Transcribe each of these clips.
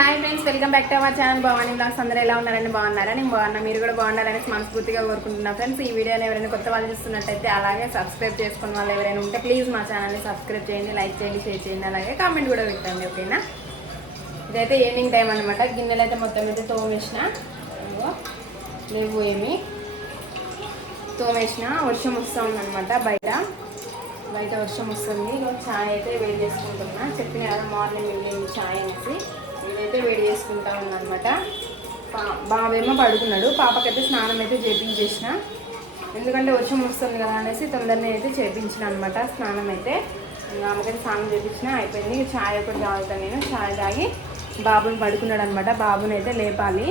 Hi friends welcome back to our channel Bhavani blogs అందరూ ఎలా ఉన్నారని బాగున్నారా? నేను బాగున్నా. మీరు కూడా బాగున్నారని మనస్ఫూర్తిగా కోరుకుంటున్నా ఫ్రెండ్స్ ఈ వీడియోని ఎవరైనా కొత్త వాళ్ళు చూస్తున్నట్టయితే అలాగే సబ్స్క్రైబ్ చేసుకున్న వాళ్ళు ఎవరైనా ఉంటే ప్లీజ్ మా ఛానల్ని సబ్స్క్రైబ్ చేయండి లైక్ చేయండి షేర్ చేయండి అలాగే కామెంట్ కూడా పెట్టండి ఓకేనా ఇదైతే ఈవినింగ్ టైం అనమాట గిన్నెలు అయితే మొత్తం అయితే తోమేసిన. లేవు ఏమి? తోమేసిన. వర్షం వస్తూ ఉందన్నమాట బయట. బయట వర్షం వస్తుంది. ఇక చాయ్ అయితే వేడి చేసుకుంటున్నా. చెప్పిన కదా మార్నింగ్ వెళ్ళింది చాయ్ అనేసి. నేనైతే వేడి చేసుకుంటా ఉన్నానమాట బాబేమో పడుకున్నాడు. పాపకైతే స్నానం అయితే చేపించేసిన. ఎందుకంటే వర్షం వస్తుంది కదా అనేసి తొందరనే అయితే చేపించిన అనమాట స్నానం అయితే ఇంకా ఆమెకైతే స్నానం చేపించిన అయిపోయింది. ఛాయ్ చాయ్ ఒకటి తాగుతాను నేను. చాయ్ తాగి బాబుని పడుకున్నాడు అనమాట బాబుని అయితే లేపాలి.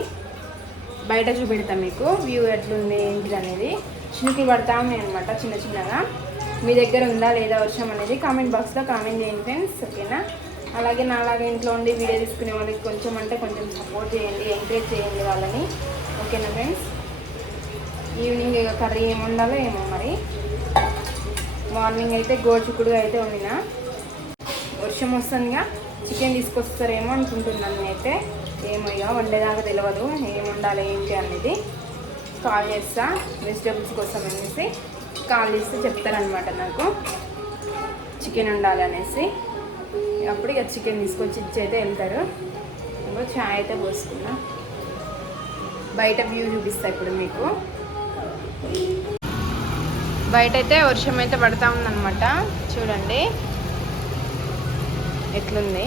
బయట చూపెడతాం మీకు. వ్యూ ఎట్లుంది ఏంటిది అనేది. చినుకులు పడతా ఉన్నాయి అనమాట చిన్న చిన్నగా. మీ దగ్గర ఉందా లేదా వర్షం అనేది కామెంట్ బాక్స్లో కామెంట్ చేయండి ఫ్రెండ్స్. ఓకేనా? అలాగే నాలాగే ఇంట్లో ఉండి వీడియో తీసుకునే వాళ్ళకి కొంచెం అంటే కొంచెం సపోర్ట్ చేయండి ఎంకరేజ్ చేయండి వాళ్ళని. ఓకేనా ఫ్రెండ్స్ ఈవినింగ్ ఇక కర్రీ ఏమి ఉండాలో ఏమో మరి. మార్నింగ్ అయితే గోచుకుడు అయితే వండిన. వర్షం వస్తుందిగా చికెన్ తీసుకొస్తారేమో అనుకుంటున్నాను నేనైతే. ఏమో ఇక వండేదాకా తెలియదు ఏం ఉండాలి ఏంటి అనేది. కాల్ చేస్తా వెజిటేబుల్స్ కోసం అనేసి. కాల్ చేస్తే చెప్తారనమాట నాకు. చికెన్ వండాలి అనేసి అప్పుడు ఇక చికెన్ తీసుకొచ్చి ఇచ్చి అయితే వెళ్తారు. ఇంకో చాయ్ అయితే పోసుకున్నా. బయట వ్యూ చూపిస్తా ఇప్పుడు మీకు. బయట అయితే వర్షం అయితే పడతా ఉందన్నమాట. చూడండి. ఎట్లుంది?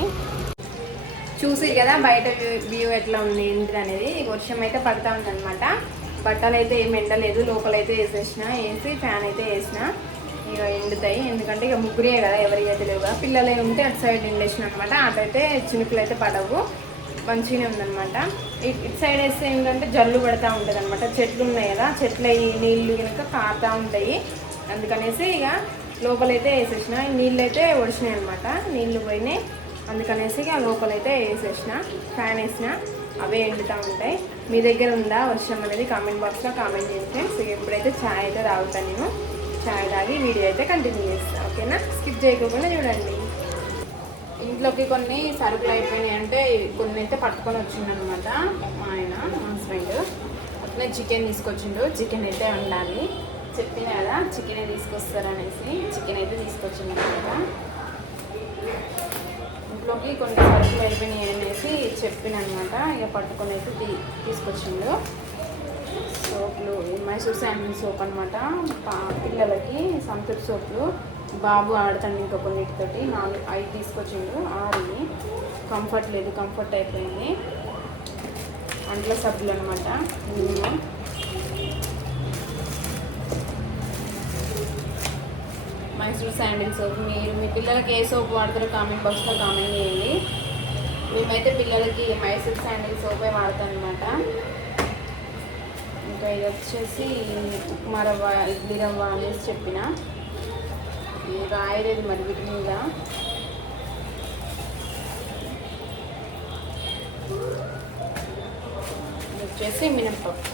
చూసి కదా బయట వ్యూ ఎట్లా ఉంది ఏంటిది అనేది. వర్షం అయితే పడతా ఉందన్నమాట. బట్టలు అయితే ఏం ఎండలేదు లోపలైతే వేసేసిన. వేసి ఫ్యాన్ అయితే వేసిన. ఇక ఎండుతాయి. ఎందుకంటే ఇక ముగ్గురే కదా ఎవరికి అయితే పిల్లలే పిల్లలు ఉంటే అటు సైడ్ ఎండేసిన అనమాట అటైతే చినుకులు అయితే పడవు. మంచిగానే ఉందన్నమాట. ఇటు సైడ్ వేస్తే ఏంటంటే జల్లు పడతా ఉంటుంది అనమాట చెట్లు ఉన్నాయి కదా చెట్ల ఈ నీళ్ళు కనుక కారుతూ ఉంటాయి. అందుకనేసి ఇక లోపలైతే వేసేసిన. నీళ్ళు అయితే ఒడిచినాయి అనమాట నీళ్ళు పోయినాయి. అందుకనేసి ఇక లోపలైతే వేసేసిన ఫ్యాన్ వేసిన. అవే ఎండుతూ ఉంటాయి. మీ దగ్గర ఉందా వర్షం అనేది కామెంట్ బాక్స్లో కామెంట్ చేస్తే సో ఎప్పుడైతే ఛాయ్ అయితే తాగుతాను నేను. చాయ్ తాగి వీడియో అయితే కంటిన్యూ చేస్తాను ఓకేనా? స్కిప్ చేయకుండా చూడండి. ఇంట్లోకి కొన్ని సరుకులు అయిపోయినాయి అంటే కొన్ని అయితే పట్టుకొని వచ్చిండనమాట. మా ఆయన మా హస్బెండ్ అట్లనే చికెన్ తీసుకొచ్చిండు. చికెన్ అయితే ఉండాలి చెప్పిన కదా చికెన్ తీసుకొస్తారనేసి చికెన్ అయితే తీసుకొచ్చిండనమాట. ఇంట్లోకి కొన్ని సరుకులు అయిపోయినాయి అనేసి చెప్పిన అనమాట ఇక పట్టుకొని అయితే తీ తీసుకొచ్చిండు. సోపులు మైసూర్ శాండిల్ సోప్ అనమాట పిల్లలకి సంతూర్ సోపులు. బాబు ఆడతాడు ఇంకా కొన్నిటితోటి. నాలుగు ఐదు తీసుకొచ్చిండు. ఆరుని. కంఫర్ట్ లేదు. కంఫర్ట్ అయిపోయింది. అంట్ల సబ్బులు అనమాట నూనె మైసూర్ శాండిల్ సోప్. మీరు మీ పిల్లలకి ఏ సోప్ వాడతారో కామెంట్ బాక్స్లో కామెంట్ చేయండి. మేమైతే పిల్లలకి మైసూర్ శాండిల్ సోపే వాడతాం అనమాట ఇంకా ఇది వచ్చేసి ఉప్మా రవ్వ ఇడ్లీ రవ్వ అనేసి చెప్పిన. రాయలేదు మరి వీటి మీద. వచ్చేసి మినప్పప్పు.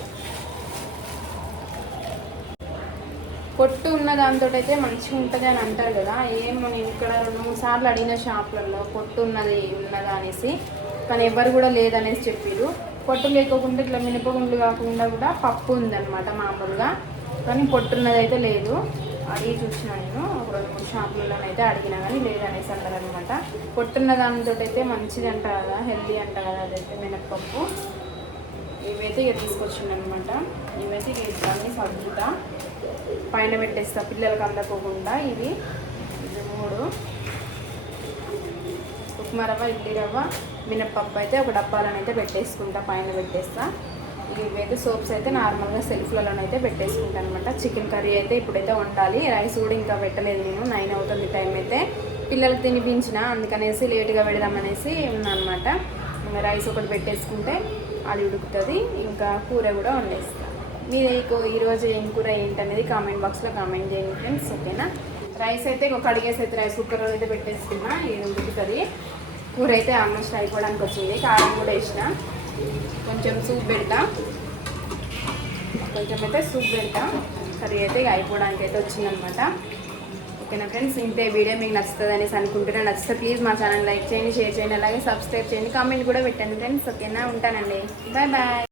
పొట్టు ఉన్న దాంతో అయితే మంచిగా ఉంటుంది అని అంటారు కదా. ఏమో నేను ఇక్కడ రెండు మూడు సార్లు అడిగిన షాప్లలో పొట్టు ఉన్నది ఉన్నదా అనేసి. కానీ ఎవరు కూడా లేదనేసి చెప్పారు పొట్టు లేకోకుండా ఇట్లా మినపగుండ్లు కాకుండా కూడా పప్పు ఉందన్నమాట మామూలుగా. కానీ పొట్టున్నది అయితే లేదు. అడిగి చూసిన నేను. ఒక రెండు మూడు షాపులలో అయితే అడిగినా కానీ లేదు అనేసి అంటారనమాట పొట్టున్న దానితో అయితే మంచిది అంట కదా హెల్దీ అంట కదా అదైతే మినప్పప్పు. ఇవైతే ఇక తీసుకొచ్చిండనమాట ఇవైతే ఇక ఇవన్నీ సర్దుతా. పైన పెట్టేస్తా. పిల్లలకు అందకోకుండా ఇది. ఇది మూడు. ఉప్మా రవ్వ ఇడ్లీ రవ్వ. మినప్పప్పు అయితే ఒక డబ్బాలోనైతే పెట్టేసుకుంటా పైన పెట్టేస్తా. ఇవైతే సోప్స్ అయితే నార్మల్గా సెల్ఫ్లలోనైతే పెట్టేసుకుంటాను అనమాట చికెన్ కర్రీ అయితే ఇప్పుడైతే వండాలి. రైస్ కూడా ఇంకా పెట్టలేదు నేను నైన్ అవుతుంది టైం అయితే. పిల్లలకు తినిపించిన అందుకనేసి లేట్గా పెడదామనేసి ఉన్నా అనమాట ఇంకా రైస్ ఒకటి పెట్టేసుకుంటే అది ఉడుకుతుంది. ఇంకా కూర కూడా వండేస్తా. మీకు ఈరోజు ఏం కూర ఏంటనేది కామెంట్ బాక్స్లో కామెంట్ చేయండి ఫ్రెండ్స్. ఓకేనా? రైస్ అయితే కడిగేసి అయితే రైస్ కుక్కర్లో అయితే పెట్టేసుకున్నా ఇది ఉడుకుతుంది. కూర అయితే ఆల్మోస్ట్ అయిపోవడానికి వచ్చింది. కారం కూడా వేసిన. కొంచెం సూప్ పెడతా. కొంచెం అయితే సూప్ పెడతా. కర్రీ అయితే ఇక అయిపోవడానికి అయితే వచ్చిందనమాట. ఓకేనా ఫ్రెండ్స్? ఇంతే వీడియో మీకు నచ్చుతుంది అనేసి అనుకుంటున్నా. నచ్చితే ప్లీజ్ మా ఛానల్ లైక్ చేయండి షేర్ చేయండి అలాగే సబ్స్క్రైబ్ చేయండి కామెంట్ కూడా పెట్టండి ఫ్రెండ్స్. ఓకేనా? ఉంటానండి. Bye bye.